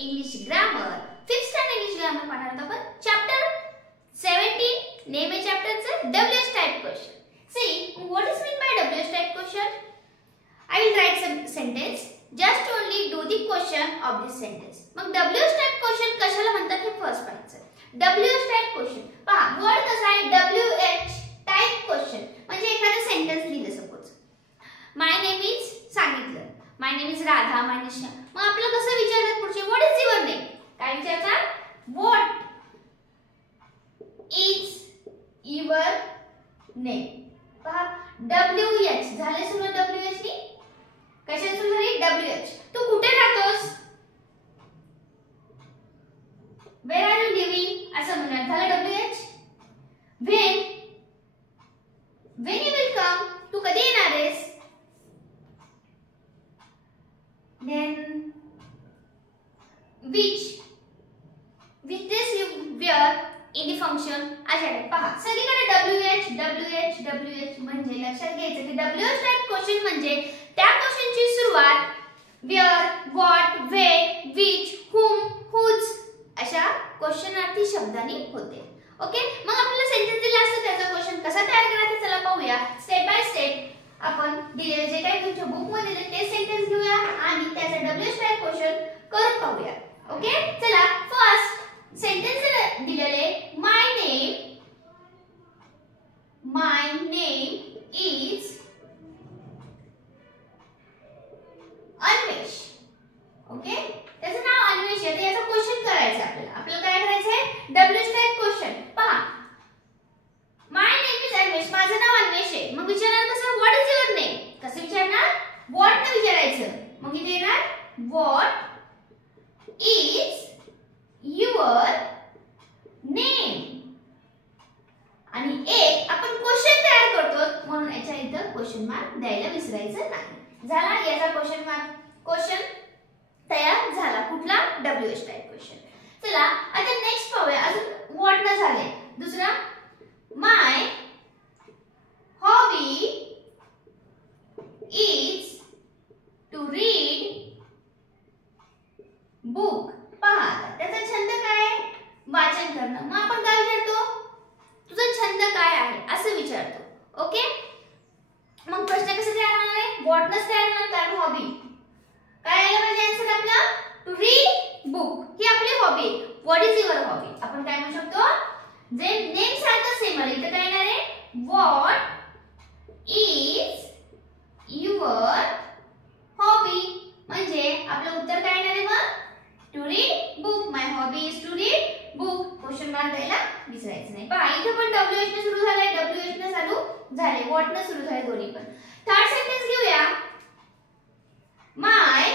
English grammar 5th standard English grammar पाहणार आहोत आपण चॅप्टर 17 नेम आहे चॅप्टरचं WH type question. See what is meant by WH type question? I will write some sentence. Just only do the question of this sentence. मग WH type question कशाला म्हणतात हे first पाहायचं. WH type question पहा word कसा आहे WH type question म्हणजे एखादं सेंटेन्स लिहिलं सपोज माय नेम इज सांगितलं माय नेम इज राधा माय निशा मग आपल्याला कसं विचारतात पुढचे व्हॉट इज युअर नेम काय विचारतात व्हॉट इज युअर नेम पहा WH झाले सुरू WH नी कशाने सुरू झाली WH तू कुठे राहतोस Where are you living? असं म्हणणार झालं WH. When you will come? तू कधी येणार आहेस? Then which dress you wear in the function? अशा पहा सगळीकडे WH म्हणजे लक्षात घ्यायचं की WH टाइप क्वेश्चन म्हणजे त्या क्वेश्चनची सुरुवात where, what, when, which, whom, whose अशा क्वेश्चनार्थी शब्दांनी होते. ओके मग आपल्याला सेंटेन्स दिला असतं त्याचा क्वेश्चन कसा तयार करायचा चला पाहूया स्टेप बाय स्टेप आपण दिलेले जे काही तुमच्या बुक मध्ये दिले ते सेंटेन्स घेऊया आणि त्याचा WH टाइप क्वेश्चन करून पाहूया. ओके चला फर्स्ट सेंटेन्स दिलेले माय नेम इज अन्वेष. ओके त्याचं नाव अन्वेष आहे याचा क्वेश्चन करायचा आपल्याला काय करायचं आहे WH टाइप क्वेश्चन पहा माय नेम इज अन्वेष माझं नाव अन्वेष आहे मग विचारणार कसं व्हॉट इज युअर नेम कसं विचारणार व्हॉट न विचारायचं मग इथे येणार व्हॉट इज युअर नेम आणि एक आपण क्वेश्चन तयार करतो म्हणून याच्या इथं क्वेश्चन मार्क द्यायला विसरायचं नाही. झाला याचा क्वेश्चन तयार झाला कुठला WH टाइप क्वेश्चन. चला आता नेक्स्ट पाहूया अजून व्हॉट न झाले दुसरा my hobby is to read book. पहा त्याचा छंद काय आहे वाचन करणं मग आपण काय विचारतो तुझा छंद काय आहे असं विचारतो. ओके मग प्रश्न कसा तयार होणार आहे व्हॉट नच तयार होणार कारण हॉबी काय आलं पाहिजे आन्सर आपला टू रीड बुक ही आपली hobby. What is your hobby आपण काय म्हणू शकतो जे नेम सारखं सेम आहे इथे काय येणार आहे व्हॉट इज युअर हॉबी म्हणजे आपलं उत्तर काय येणार आहे मग to read book my hobby is to read book. Question mark द्यायला विसरायचं नाही. पहा इथे पण WH ने सुरू झालाय WH ने चालू झाले व्हॉट ने सुरू झाले दोन्ही पण. थर्ड सेंटेन्स घेऊया माय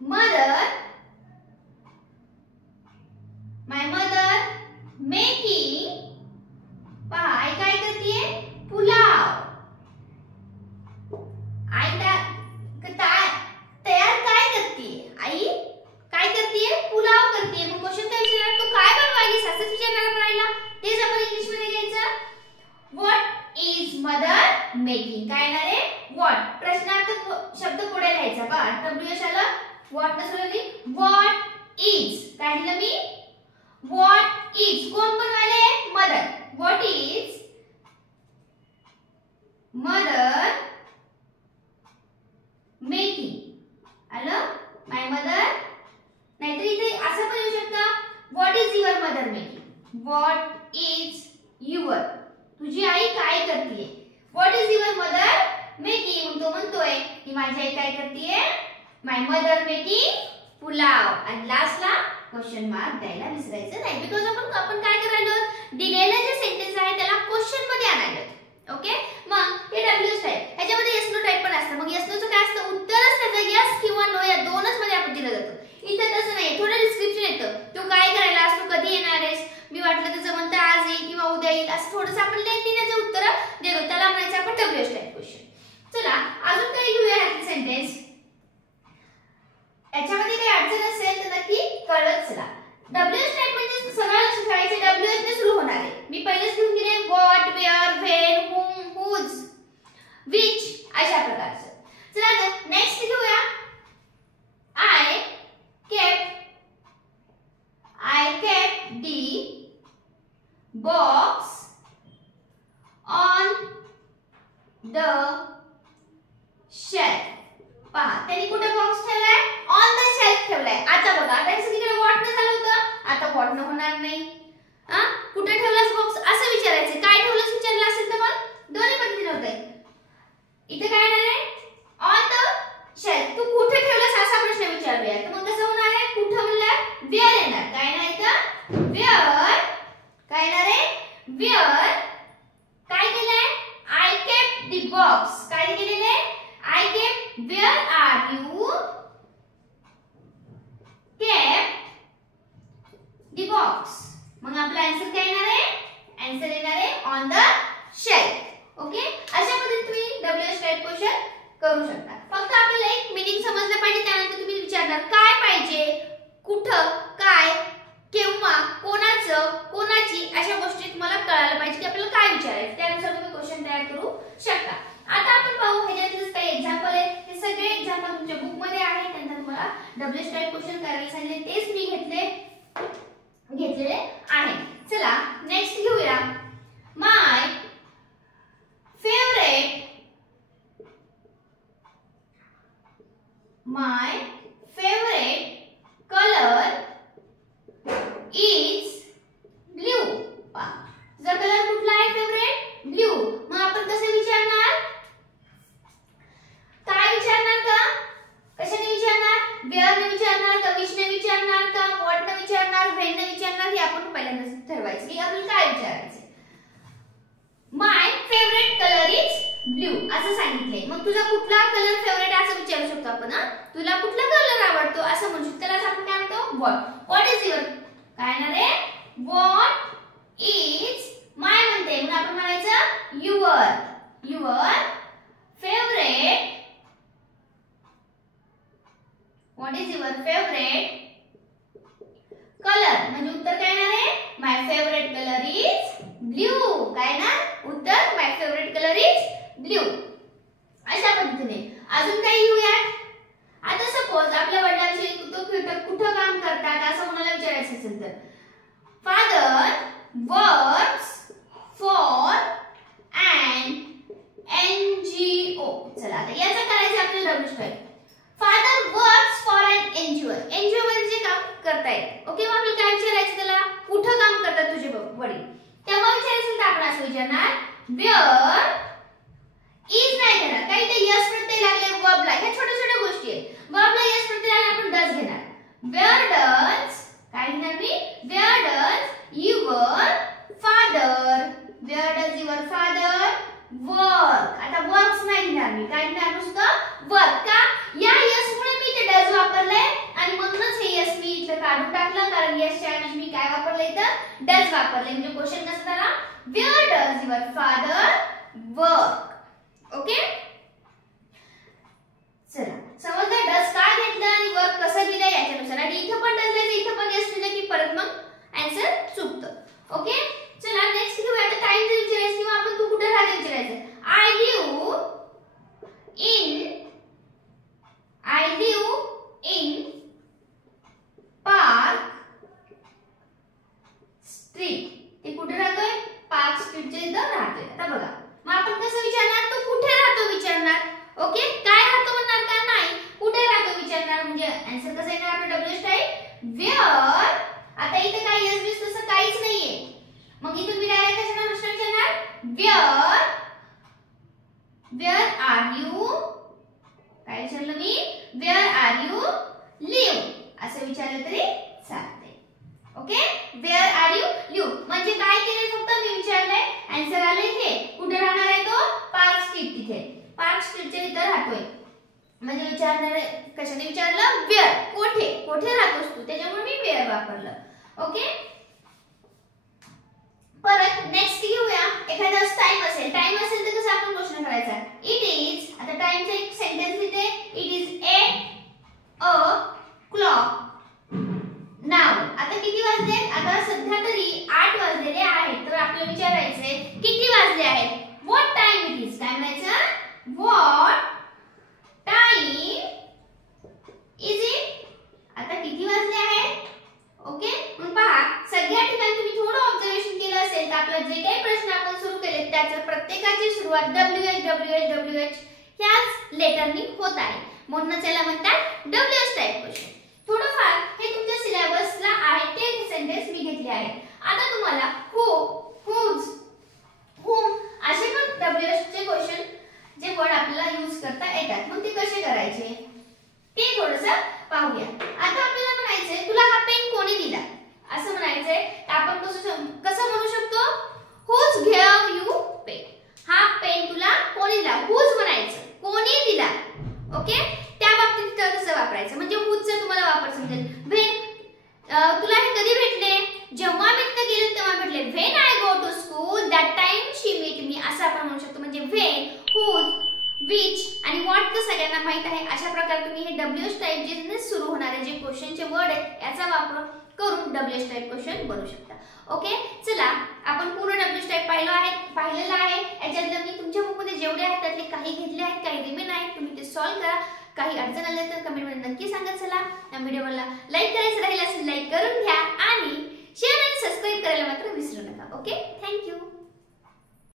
मदर मेकिंग पहा आई काय करतेय पुलाव. आई तयार काय करतेय आई काय करतेय पुलाव करतेय मग क्वेश्चन काय विचारणार तू काय बनवायलीस असंच विचारणार आपण आईला तेच आपण इंग्लिश मध्ये घ्यायचं व्हॉट इज मदर मेकिंग काय येणार आहे व्हॉट प्रश्नार्थ शब्द पुढे लिहायचा पहा WH आला व्हॉट नसली व्हॉट इज काय दिलं मी व्हॉट इज कोण बनवायले mother what is mother making आलं माय मदर नाहीतर इथे असं पण येऊ शकतं what is your mother making what is your तुझी आई काय करतेय what is your mother making तो म्हणतोय की माझी आई काय करतेय माय मदर मेकिंग पुलाव आणि लास्टला क्वेश्चन मार्क द्यायला विसरायचं नाही बिकॉज आपण काय करायलो दिलेलं जे सेंटेन्स आहे त्याला क्वेश्चन मध्ये आणायला. ओके मग हे WH टाइप याच्यामध्ये येस नो टाइप पण असतं मग येस नोचं काय असतं उत्तरच त्याचं यस किंवा नो या दोनच मध्ये आपण दिलं जातं. इथे तसं नाही थोडं डिस्क्रिप्शन येतं तू काय करायला असतो कधी येणार आहेस मी वाटलं तर जमन तर आज येईल किंवा उद्या येईल असं थोडंसं आपण देण्याचं उत्तर देतो त्याला म्हणायचं आपण WH टाइप क्वेश्चन. चला अजून काही घेऊया ह्याचे सेंटेन्स याच्यामध्ये काही अडचण असेल तर नक्की कळत चला. WH टाइप म्हणजे सगळं लक्षात ठेवायचं WH ने सुरू होणार आहे मी पहिलेच घेऊन गेले what where when whom whose which अशा प्रकारचं. चला नेक्स्ट घेऊया I द शेल्फ. पहा त्यांनी कुठे बॉक्स ठेवलाय? ऑन द शेल्फ ठेवलाय. आता बघा, आता सगळीकडे वॉट न झालं होतं, आता वॉट न होणार नाही. कुठे ठेवलास बॉक्स असं विचारायचं. काय ठेवलंस विचारलं असेल तर मग दोन्ही पद्धतीने होतंय. इथे काय येणार आहे? On the shelf. तू कुठे ठेवलास असा प्रश्न विचारूया. तर मग कसं होणार आहे? कुठे म्हणलं वेअर येणार. काय येणार इथं? वेअर. काय येणार आहे? वेअर. काय केलंय? I kept the box. काय केलेलं आहे? I kept. Wear are you kept the box. मग आपला आन्सर काय येणार आहे? आन्सर येणार आहे ऑन द शेल्फ. ओके, अशा पद्धतीने तुम्ही WH टाइप क्वेश्चन करू शकता. फक्त आपल्याला एक मीनिंग समजलं पाहिजे. त्यानंतर तुम्ही विचारणार काय पाहिजे, कुठं, काय, केव्हा, कोणाचं, कोणाची, अशा गोष्टी तुम्हाला कळायला पाहिजे की आपल्याला काय विचारायचं. त्यानुसार तुम्ही क्वेश्चन तयार करू शकता. आता आपण पाहू ह्याच्यातच काही एक्झाम्पल आहेत. हे सगळे एक्झाम्पल तुमच्या बुक मध्ये आहेत. त्यांना तुम्हाला WH टाइप क्वेश्चन करायला सांगितले, तेच मी घेतलेले आहे. चला नेक्स्ट घेऊया. माय फेवरेट कलर इज ब्ल्यू. जर कलर कुठला आहे फेवरेट? ब्ल्यू. मग आपण कसं विचारणार? काय विचारणार का? कशाने विचारणार? वेअर ने विचारणार का? विच ने विचारणार का? व्हॉट ने विचारणार? व्हेन ने विचारणार? हे आपण पहिल्यांदाच ठरवायचं की आपल्याला काय विचारायचं. माय फेवरेट कलर इज ब्ल्यू असं सांगितलंय. मग तुझा कुठला कलर फेवरेट असं विचारू शकतो आपण. तुला कुठला कलर आवडतो असं म्हणू शकतो. त्याला आपण काय म्हणतो? What is your. काय येणार आहे? व्हॉट इज माय म्हणते म्हणून आपण म्हणायचं your favourite. What is your favourite colour. म्हणजे उत्तर काय येणार आहे? माय फेवरेट कलर इज ब्ल्यू. काय ना उत्तर? माय फेवरेट कलर इज ब्ल्यू. अशा पद्धतीने अजून काही घेऊयात. आता सपोज आपल्या वडिलांची कुठं काम करतात असं कोणाला विचारायचं असेल तर father works for an NGO. चला आता याचं करायचं आपल्याला WH type. Father works for an NGO. NGO मध्ये जे काम करतायत. ओके, मग आपल्याला काय विचारायचं त्याला? कुठं काम करतात तुझे वडील? तेव्हा विचारायचं तर आपण असं विचारणार वेअर इज नाही घेणार. काही ते यस प्रत्यय लागले वर्बला. ह्या छोट्या छोट्या गोष्टी आहेत. वर्बला यस प्रत्यय लागले आपण डज घेणार. Where does. काय घेणार मी? Where does your father. Where does your father work. आता वर्क्स नाही घेणार मी. काय घेणार? नुसतं वर्क. का? या यस मुळे मी ते डज वापरलंय आणि म्हणूनच हे यस मी इथं काढून टाकलं. कारण यसच्या ऐवजी मी काय वापरलंय इथं? डज वापरलंय. म्हणजे क्वेश्चन कसा झाला? Where does your father work. Okay, चला समजलं डज का घेतलं आणि वर्क कसं दिलं याच्यानुसार. आणि इथं पण डज लिहायचं, इथं पण यस लिहिलं की परत मग आन्सर चुकतं. ओके, चला नेक्स्ट घेऊया. आता टाइम विचारायचं किंवा आपण तू कुठे राहते विचारायचं. I live in park street. ते कुठे राहतोय? पार्क स्ट्रीटच्या इथं राहतोय. आता बघा, मग आपण कसं विचारणार? तो कुठे राहतो विचारणार. ओके, काय राहतो म्हणणार का? नाही, कुठे राहतो विचारणार. म्हणजे आन्सर कसं येणार आपलं WH टाइप? वेअर. आता इथे काय यस बिस तसं काहीच नाहीये. मग इथून मी डायरेक्ट कशाला प्रश्न विचारणार? Where are you. काय विचारलं मी? वेअर आर यू लिव्ह असं विचारलं तरी चालते. Okay, where are you live म्हणजे काय केलं? फक्त मी विचारलंय, आन्सर आलं इथे. कुठे राहणार आहे तो? Park street. तिथे पार्क स्ट्रीटच्या इथं राहतोय. म्हणजे विचारणार कशाने विचारलं? वेअर. कोठे राहतोस तू? त्याच्यामुळे मी वेअर वापरलं. ओके, परत नेक्स्ट घेऊया. एखादा टाइम असेल तर कसं आपण क्वेश्चन करायचा? It is. आता टाइमचा एक सेंटेन्स लिहिते. It is 8 o'clock now. आता किती वाजले? आता सध्या तरी 8 वाजलेले आहेत. तर आपल्याला विचारायचंय किती वाजले आहेत? What time it is. काय म्हणायचं? What time is it. आता किती वाजले आहेत? ओके, मग पहा सगळ्या ठिकाणी तुम्ही थोडं ऑब्झर्वेशन केलं असेल तर आपलं जे काही प्रश्न आपण सुरू केले त्याच्या प्रत्येकाची सुरुवात WH WH ह्याच लेटरनी होत आहे, म्हणून त्याला म्हणतात WH टाइप क्वेश्चन. थोडंफार हे तुमच्या सिलेबसला आहे ते सेंटेन्स मी घेतले आहेत. आता तुम्हाला हु, हुज, हुम असे पण WH चे क्वेश्चन जे वर्ड आपल्याला यूज करता येतात. मग ते कसे करायचे ते थोडंसं पाहूया. आता आपल्याला म्हणायचंय तुला हा पेन कोणी दिला, असं म्हणायचंय. आपण कसं म्हणू शकतो, हुज गेव यू पेन. हा पेन तुला कोणी दिला, हुज म्हणायचं, कोणी दिला. ओके, त्या बाबतीत कसं वापरायचं म्हणजे हुजचा तुम्हाला वापर समजेल. व्हेन, तुला हे कधी भेटले, जेव्हा मी तिथे गेले तेव्हा भेटले. When I go to school that time she meet me, असं आपण म्हणू शकतो. म्हणजे व्हेन, हुज, विच आणि व्हॉट तर सगळ्यांना माहित आहे. अशा प्रकारे तुम्ही हे WH टाइप जे सुरू होणारे जे क्वेश्चनचे वर्ड आहेत याचा वापर करून WH टाइप क्वेश्चन बनवू शकता. ओके, चला आपण पूर्ण WH टाइप पाहिलेला आहे. याच्यातलं मी तुमच्या बुकमध्ये जेवढे आहेत त्यातले काही घेतले आहेत, काही रिमेन आहेत. तुम्ही ते सॉल्व्ह करा. काही अडचण आली तर कमेंट मध्ये नक्की सांगा. चला या व्हिडिओला लाईक करायचं राहिलं असेल लाईक करून घ्या आणि शेअर आणि सबस्क्राइब करायला मात्र विसरू नका. Okay, thank you.